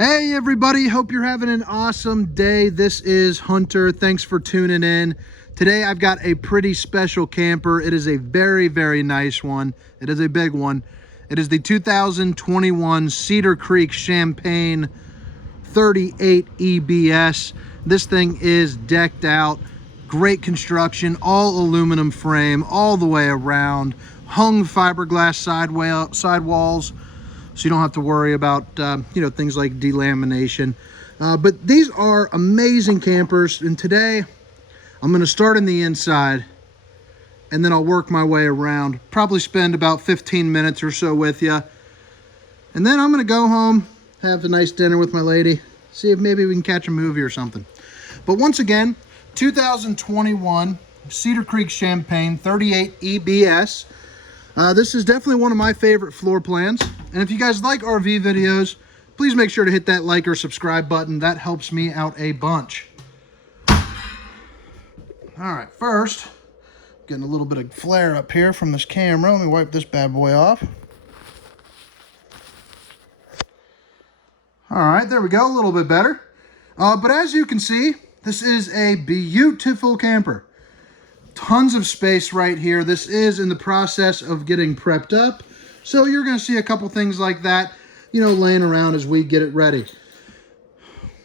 Hey everybody, hope you're having an awesome day. This is Hunter. Thanks for tuning in. Today I've got a pretty special camper. It is a very, very nice one. It is a big one. It is the 2021 Cedar Creek Champagne 38 EBS. This thing is decked out. Great construction, all aluminum frame all the way around. Hung fiberglass sidewalls. So you don't have to worry about, things like delamination. But these are amazing campers. And today, I'm going to start in the inside, and then I'll work my way around. Probably spend about 15 minutes or so with you. And then I'm going to go home, have a nice dinner with my lady, see if maybe we can catch a movie or something. But once again, 2021 Cedar Creek Champagne 38 EBS. This is definitely one of my favorite floor plans. And if you guys like RV videos, please make sure to hit that like or subscribe button. That helps me out a bunch. All right, first, getting a little bit of flare up here from this camera. Let me wipe this bad boy off. All right, there we go, a little bit better. But as you can see, this is a beautiful camper. Tons of space right here. This is in the process of getting prepped up. So you're going to see a couple things like that, laying around as we get it ready.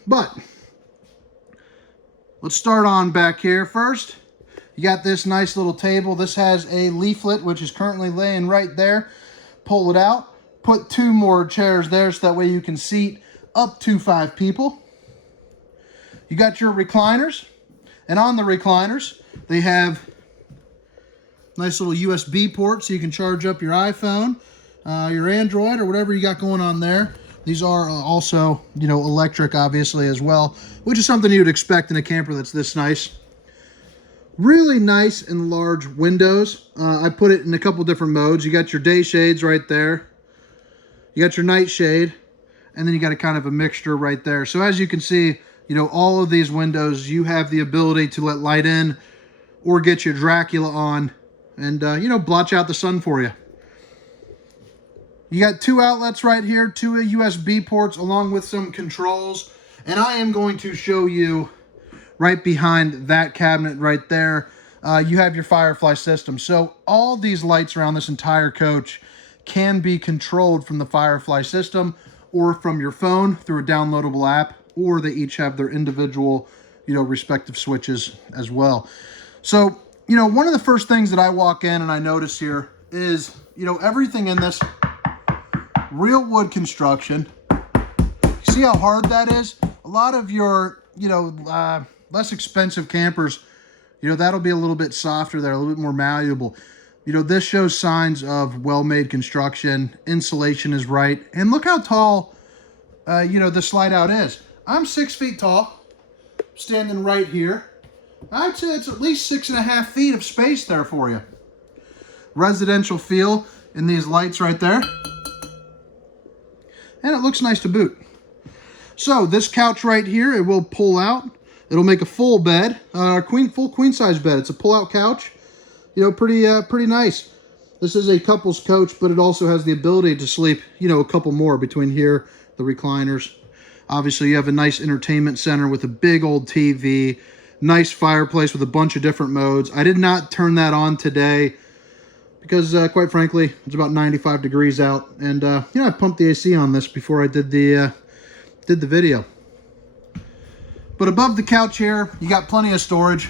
But let's start on back here first. You got this nice little table. This has a leaflet, which is currently laying right there. Pull it out. Put two more chairs there so that way you can seat up to 5 people. You got your recliners. And on the recliners, they have nice little USB ports so you can charge up your iPhone, your Android, or whatever you got going on there. These are also, electric, obviously, as well, which is something you'd expect in a camper that's this nice. Really nice and large windows. I put it in a couple different modes. You got your day shades right there. You got your night shade, and then you got a kind of a mixture right there. So as you can see, all of these windows, you have the ability to let light in or get your Dracula on and, blotch out the sun for you. You got 2 outlets right here, 2 USB ports along with some controls. And I am going to show you right behind that cabinet right there. You have your Firefly system. So all these lights around this entire coach can be controlled from the Firefly system or from your phone through a downloadable app, or they each have their individual, respective switches as well. So, one of the first things that I walk in and I notice here is, everything in this real wood construction. See how hard that is? A lot of your, less expensive campers, that'll be a little bit softer there, a little bit more malleable. This shows signs of well-made construction. Insulation is right. And look how tall, the slide out is. I'm 6 feet tall, standing right here. I'd say it's at least 6.5 feet of space there for you. Residential feel in these lights right there. And it looks nice to boot. So this couch right here, it will pull out. It'll make a full bed, full queen size bed. It's a pull-out couch. Pretty nice. This is a couple's coach, but it also has the ability to sleep, a couple more between here, the recliners. Obviously, you have a nice entertainment center with a big old TV, nice fireplace with a bunch of different modes. I did not turn that on today because, quite frankly, it's about 95 degrees out. And, I pumped the AC on this before I did the video. But above the couch here, you got plenty of storage.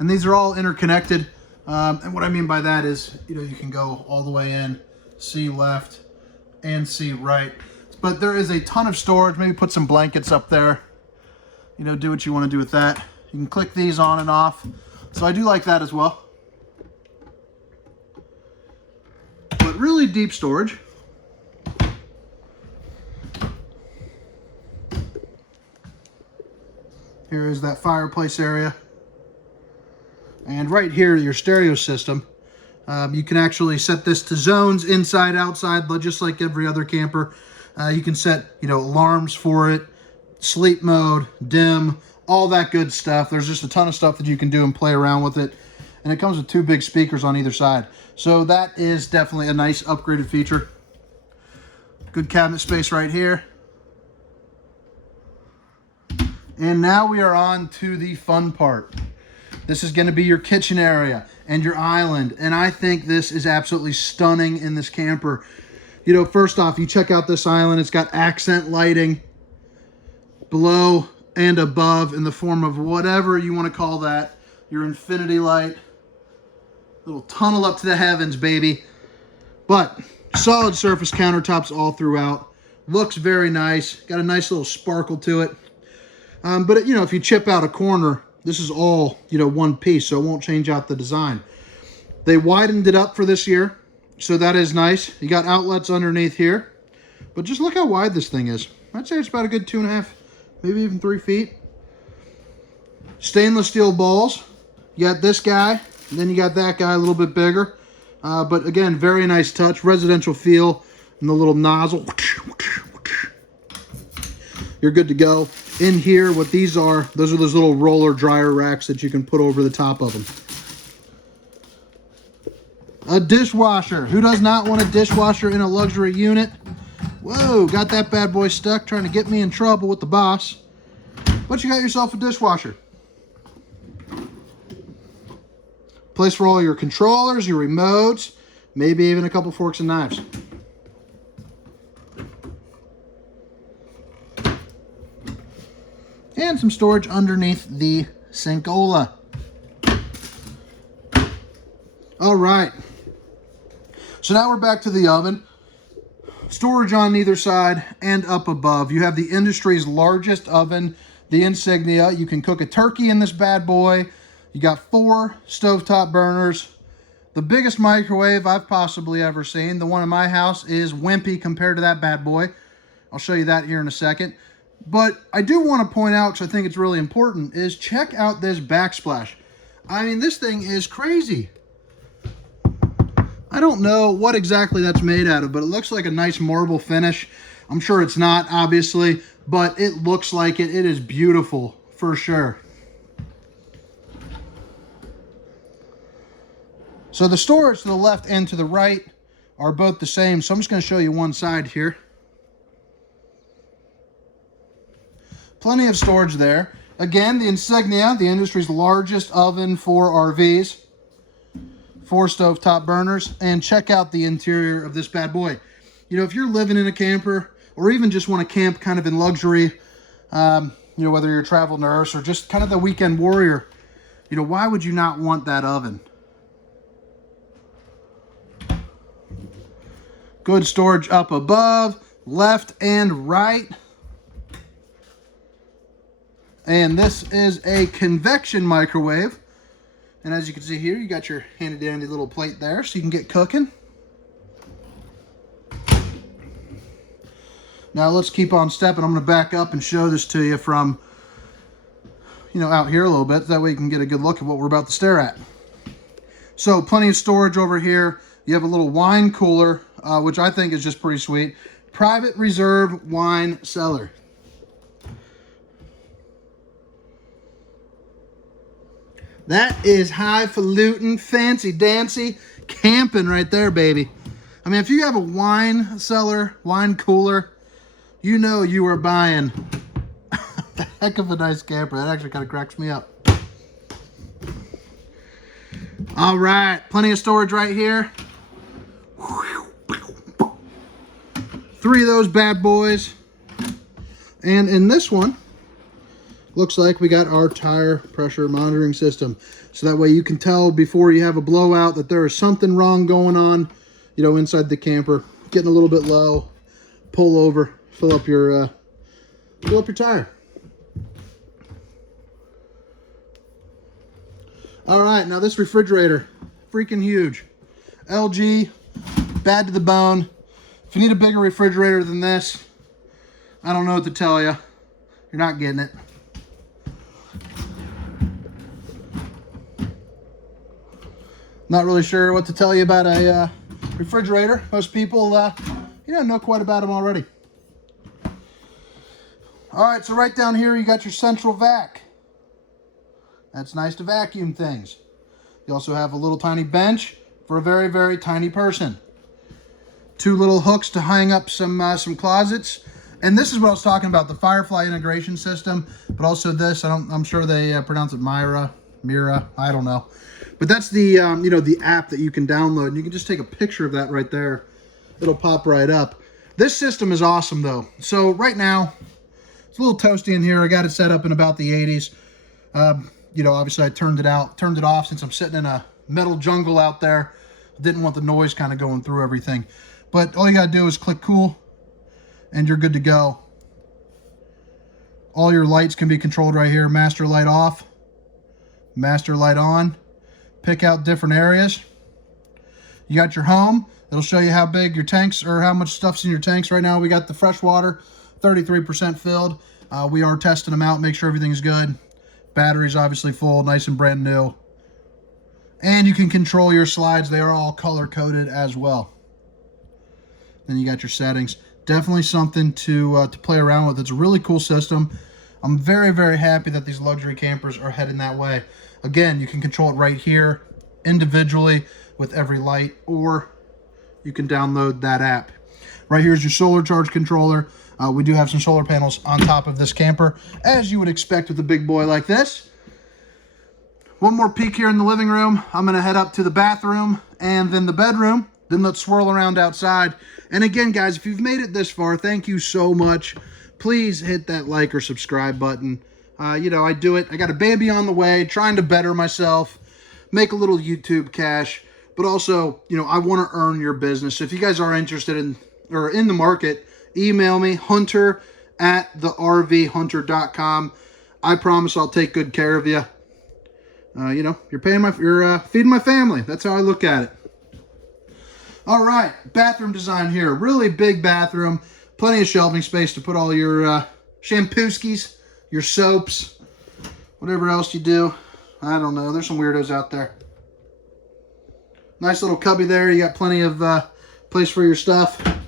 And these are all interconnected. And what I mean by that is, you can go all the way in, see left, and see right. But there is a ton of storage. Maybe put some blankets up there. Do what you want to do with that. You can click these on and off. So I do like that as well. But really deep storage. Here is that fireplace area. And right here, your stereo system. You can actually set this to zones, inside, outside, just like every other camper. You can set, alarms for it, sleep mode, dim, all that good stuff. There's just a ton of stuff that you can do and play around with it. And it comes with 2 big speakers on either side. So that is definitely a nice upgraded feature. Good cabinet space right here. And now we are on to the fun part. This is going to be your kitchen area and your island. And I think this is absolutely stunning in this camper. You know, first off, you check out this island. It's got accent lighting below and above in the form of whatever you want to call that. Your infinity light. Little tunnel up to the heavens, baby. But solid surface countertops all throughout. Looks very nice. Got a nice little sparkle to it. But, you know, if you chip out a corner, this is all, you know, one piece, so it won't change out the design. They widened it up for this year, so that is nice. You got outlets underneath here. But just look how wide this thing is. I'd say it's about a good 2.5, maybe even 3 feet. Stainless steel balls. You got this guy, and then you got that guy a little bit bigger. But again, very nice touch, residential feel, and the little nozzle. You're good to go. In here, what these are, those are those little roller dryer racks that you can put over the top of them. A dishwasher. Who does not want a dishwasher in a luxury unit? Whoa, got that bad boy stuck trying to get me in trouble with the boss. But you got yourself a dishwasher. Place for all your controllers, your remotes, maybe even a couple forks and knives. And some storage underneath the sinkola. All right. So now we're back to the oven. Storage on either side and up above. You have the industry's largest oven, the Insignia. You can cook a turkey in this bad boy. You got 4 stovetop burners. The biggest microwave I've possibly ever seen. The one in my house is wimpy compared to that bad boy. I'll show you that here in a second. But I do want to point out, because I think it's really important, is check out this backsplash. I mean, this thing is crazy. I don't know what exactly that's made out of, but it looks like a nice marble finish. I'm sure it's not, obviously, but it looks like it. It is beautiful, for sure. So the storage to the left and to the right are both the same, so I'm just going to show you one side here. Plenty of storage there. Again, the Insignia, the industry's largest oven for RVs. 4 stovetop burners. And check out the interior of this bad boy. You know, if you're living in a camper, or even just want to camp kind of in luxury, you know, whether you're a travel nurse or just kind of the weekend warrior, you know, why would you not want that oven? Good storage up above, left and right. And this is a convection microwave. And as you can see here, you got your handy dandy little plate there so you can get cooking. Now let's keep on stepping. I'm going to back up and show this to you from, you know, out here a little bit. That way you can get a good look at what we're about to stare at. So plenty of storage over here. You have a little wine cooler, which I think is just pretty sweet. Private reserve wine cellar. That is highfalutin, fancy dancy camping right there, baby. I mean, if you have a wine cellar, wine cooler, you know you are buying a heck of a nice camper. That actually kind of cracks me up. All right, plenty of storage right here. 3 of those bad boys. And in this one, looks like we got our tire pressure monitoring system. So that way you can tell before you have a blowout that there is something wrong going on, you know, inside the camper. Getting a little bit low, pull over, fill up your tire. All right, now this refrigerator, freaking huge. LG, bad to the bone. If you need a bigger refrigerator than this, I don't know what to tell you. You're not getting it. Not really sure what to tell you about a refrigerator. Most people, you know quite about them already. All right, so right down here, you got your central vac. That's nice to vacuum things. You also have a little tiny bench for a very, very tiny person. 2 little hooks to hang up some closets. And this is what I was talking about, the Firefly integration system, but also this, I'm sure they pronounce it Mira, I don't know. But that's the, you know, the app that you can download. And you can just take a picture of that right there. It'll pop right up. This system is awesome though. So right now, it's a little toasty in here. I got it set up in about the 80s. You know, obviously I turned it off since I'm sitting in a metal jungle out there. Didn't want the noise kind of going through everything. But all you gotta do is click cool and you're good to go. All your lights can be controlled right here. Master light off, master light on. Pick out different areas. You got your home. It'll show you how big your tanks, or how much stuff's in your tanks right now. We got the fresh water, 33% filled. We are testing them out, make sure everything's good. Battery's obviously full, nice and brand new. And you can control your slides. They are all color coded as well. Then you got your settings. Definitely something to play around with. It's a really cool system. I'm very, very happy that these luxury campers are heading that way. Again, you can control it right here individually with every light, or you can download that app. Right here is your solar charge controller. We do have some solar panels on top of this camper, as you would expect with a big boy like this. One more peek here in the living room. I'm gonna head up to the bathroom and then the bedroom. Then let's swirl around outside. And again, guys, if you've made it this far, thank you so much. Please hit that like or subscribe button. You know, I do it. I got a baby on the way, trying to better myself, make a little YouTube cash, but also, you know, I want to earn your business. So if you guys are interested in, or in the market, email me, hunter@thervhunter.com. I promise I'll take good care of you. You know, you're feeding my family. That's how I look at it. All right, bathroom design here. Really big bathroom. Plenty of shelving space to put all your shampooskis, your soaps, whatever else you do. I don't know. There's some weirdos out there. Nice little cubby there. You got plenty of place for your stuff. A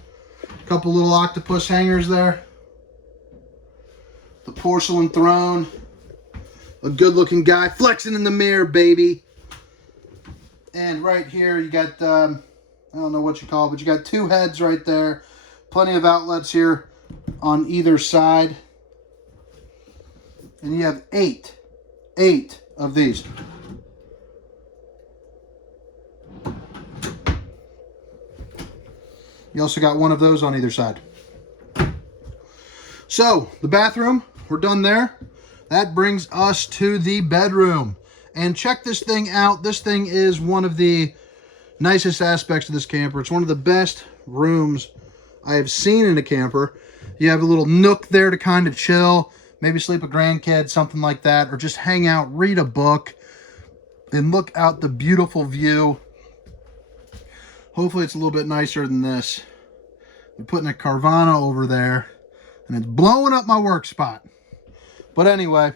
couple little octopus hangers there. The porcelain throne. A good-looking guy flexing in the mirror, baby. And right here, you got, I don't know what you call it, but you got two heads right there. Plenty of outlets here on either side. And you have eight of these. You also got one of those on either side. So, the bathroom, we're done there. That brings us to the bedroom. And check this thing out. This thing is one of the nicest aspects of this camper. It's one of the best rooms I have seen in a camper. You have a little nook there to kind of chill, maybe sleep a grandkid, something like that, or just hang out, read a book, and look out the beautiful view. Hopefully it's a little bit nicer than this. We're putting a Carvana over there, and it's blowing up my work spot. But anyway,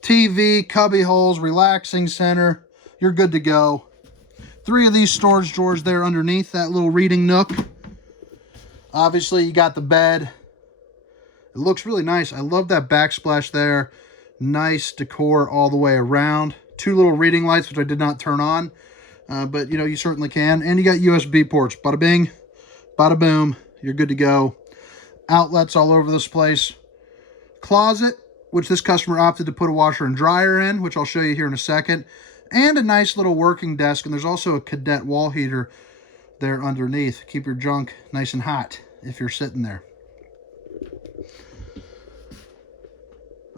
TV, cubby holes, relaxing center. You're good to go. 3 of these storage drawers there underneath that little reading nook. Obviously, you got the bed. It looks really nice. I love that backsplash there. Nice decor all the way around. 2 little reading lights, which I did not turn on. But, you know, you certainly can. And you got USB ports. Bada bing, bada boom. You're good to go. Outlets all over this place. Closet, which this customer opted to put a washer and dryer in, which I'll show you here in a second. And a nice little working desk. And there's also a cadet wall heater there underneath. Keep your junk nice and hot if you're sitting there.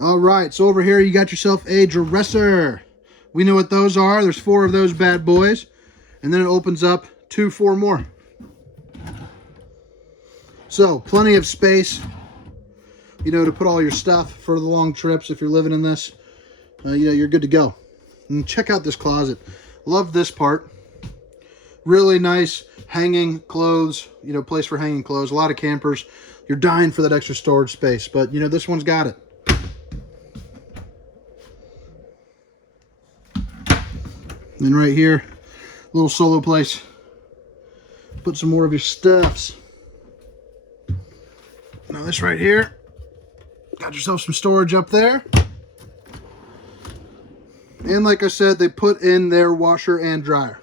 All right, so over here you got yourself a dresser. We know what those are. There's 4 of those bad boys. And then it opens up to 4 more. So, plenty of space, you know, to put all your stuff for the long trips if you're living in this. You know, you're good to go. And check out this closet. Love this part. Really nice hanging clothes, you know, place for hanging clothes. A lot of campers, you're dying for that extra storage space. But, you know, this one's got it. And right here, little solo place. Put some more of your stuffs. Now this right here, got yourself some storage up there. And like I said, they put in their washer and dryer.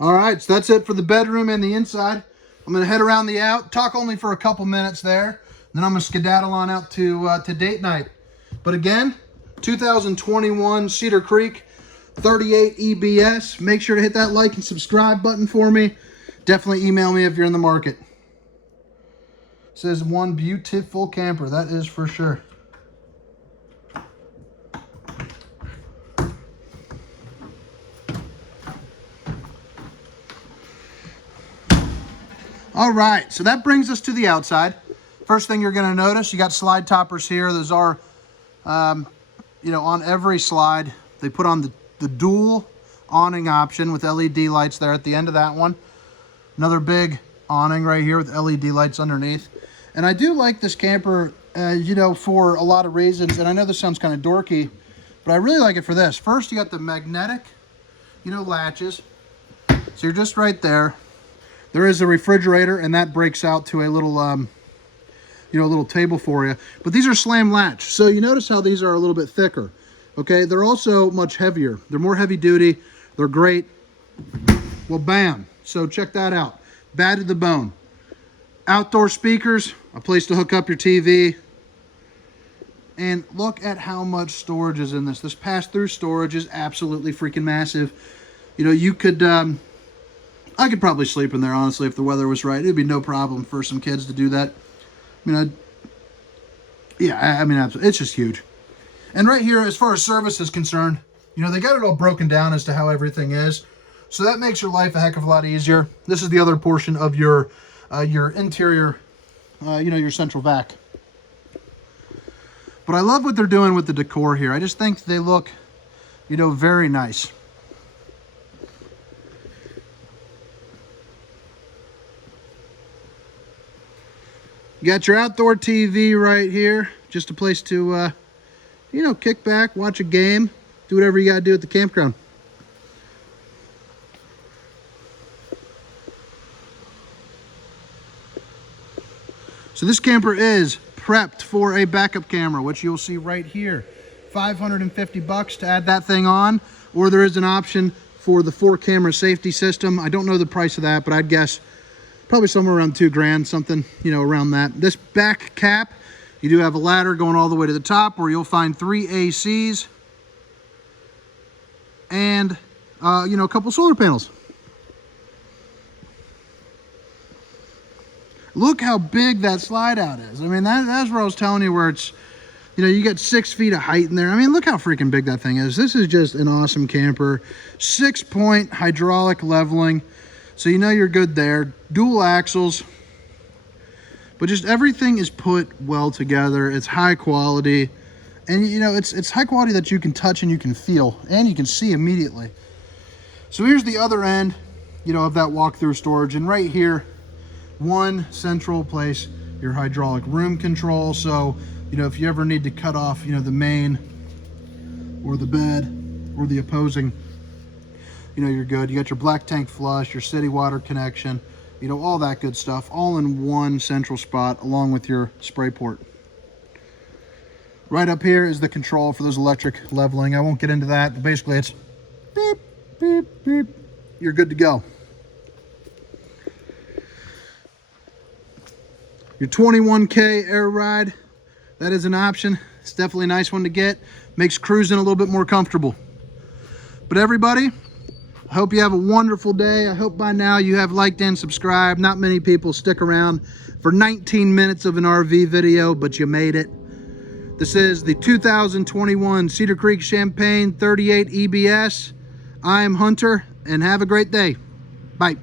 All right, so that's it for the bedroom and the inside. I'm gonna head around the out, talk only for a couple minutes there, then I'm gonna skedaddle on out to date night. But again, 2021 Cedar Creek 38 EBS. Make sure to hit that like and subscribe button for me. Definitely email me if you're in the market. It says one beautiful camper, that is for sure. All right, so that brings us to the outside. First thing you're gonna notice, you got slide toppers here. Those are, you know, on every slide. They put on the dual awning option with LED lights there at the end of that one. Another big awning right here with LED lights underneath. And I do like this camper, you know, for a lot of reasons. And I know this sounds kind of dorky, but I really like it for this. First, you got the magnetic, you know, latches. So you're just right there. There is a refrigerator, and that breaks out to a little, you know, a little table for you. But these are slam latch. So you notice how these are a little bit thicker. Okay, they're also much heavier. They're more heavy duty. They're great. Well, bam. So check that out. Bad to the bone. Outdoor speakers, a place to hook up your TV. And look at how much storage is in this. This pass-through storage is absolutely freaking massive. You know, you could... I could probably sleep in there, honestly, if the weather was right. It'd be no problem for some kids to do that. I mean, I mean, absolutely. It's just huge. And right here, as far as service is concerned, you know, they got it all broken down as to how everything is. So that makes your life a heck of a lot easier. This is the other portion of your interior, you know, your central vac. But I love what they're doing with the decor here. I just think they look, you know, very nice. You got your outdoor TV right here. Just a place to, you know, kick back, watch a game, do whatever you got to do at the campground. So this camper is prepped for a backup camera, which you'll see right here. $550 to add that thing on, or there is an option for the 4-camera safety system. I don't know the price of that, but I'd guess probably somewhere around $2,000, something, you know, around that. This back cap, you do have a ladder going all the way to the top where you'll find 3 ACs and, you know, a couple solar panels. Look how big that slide out is. I mean, that's where I was telling you, where it's, you know, you got 6 feet of height in there. I mean, look how freaking big that thing is. This is just an awesome camper. 6-point hydraulic leveling. So you know you're good there. Dual axles. But just everything is put well together. It's high quality. And you know, it's high quality that you can touch and you can feel. And you can see immediately. So here's the other end, you know, of that walk-through storage. And right here, one central place, your hydraulic room control. So, you know, if you ever need to cut off, you know, the main or the bed or the opposing, you know, you're good. You got your black tank flush, your city water connection, you know, all that good stuff, all in one central spot along with your spray port. Right up here is the control for those electric leveling. I won't get into that, but basically it's beep, beep, beep. You're good to go. Your 21K air ride, that is an option. It's definitely a nice one to get. Makes cruising a little bit more comfortable. But everybody, I hope you have a wonderful day. I hope by now you have liked and subscribed. Not many people stick around for 19 minutes of an RV video, but you made it. This is the 2021 Cedar Creek Champagne 38 EBS. I am Hunter, and have a great day. Bye.